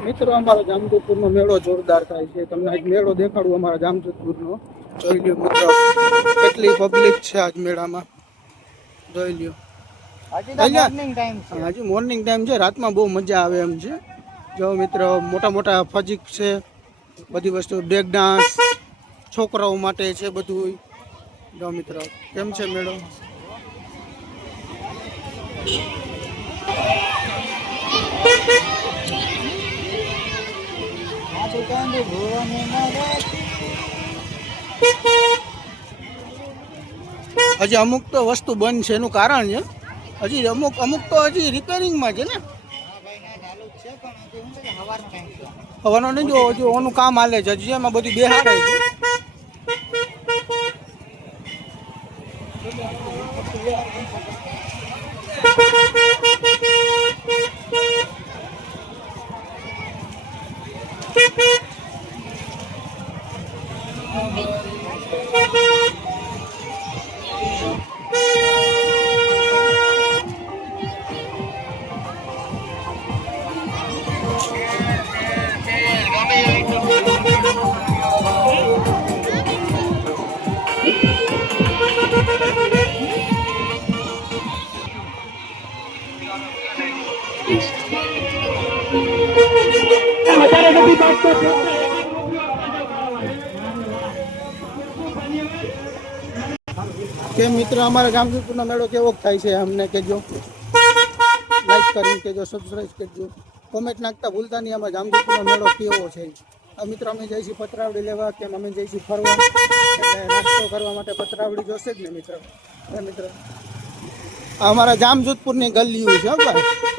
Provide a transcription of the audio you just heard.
મિત્રો અમારા જામજોધપુરનો મેળો જોરદાર થાય છે. તમને આજ મેળો દેખાડું અમારા જામજોધપુરનો. જોઈ લ્યો મિત્રો કેટલી પબ્લિક છે આજ મેળામાં. જોઈ લ્યો હજી મોર્નિંગ ટાઈમ છે. રાતમાં બહુ મજા આવે એમ છે. જો મિત્રો મોટા મોટા ફજીક છે, બધી વસ્તુ બ્રેક ડાન્સ છોકરાઓ માટે છે બધું. જો મિત્રો કેમ છે મેળો. હજી અમુક તો વસ્તુ બંધ છે, એનું કારણ છે હજી અમુક તો હજી રિપેરિંગમાં છે ને. હવાનો નહીં જો હજુ ઓનું કામ હાલે છે હજી, એમાં બધું બેહાડે છે. કે મિત્રો અમારા જામજોધપુરનો મેળો કેવો થાય છે અમને કહેજો, લાઈક કરીને કહેજો, સબસ્ક્રાઈબ કરજો, કોમેન્ટ નાખતા ભૂલતા નહીં. અમારા જામજોધપુરનો મેળો કેવો છે. મિત્રો અમે જઈએ છીએ પતરાવડી લેવા, કેમ અમે જઈએ છીએ ફરવા, એટલે નાસ્તો કરવા માટે પતરાવડી જોશે જ ને મિત્રો. મિત્રો અમારા જામજોધપુરની ગલીઓ છે ભાઈ.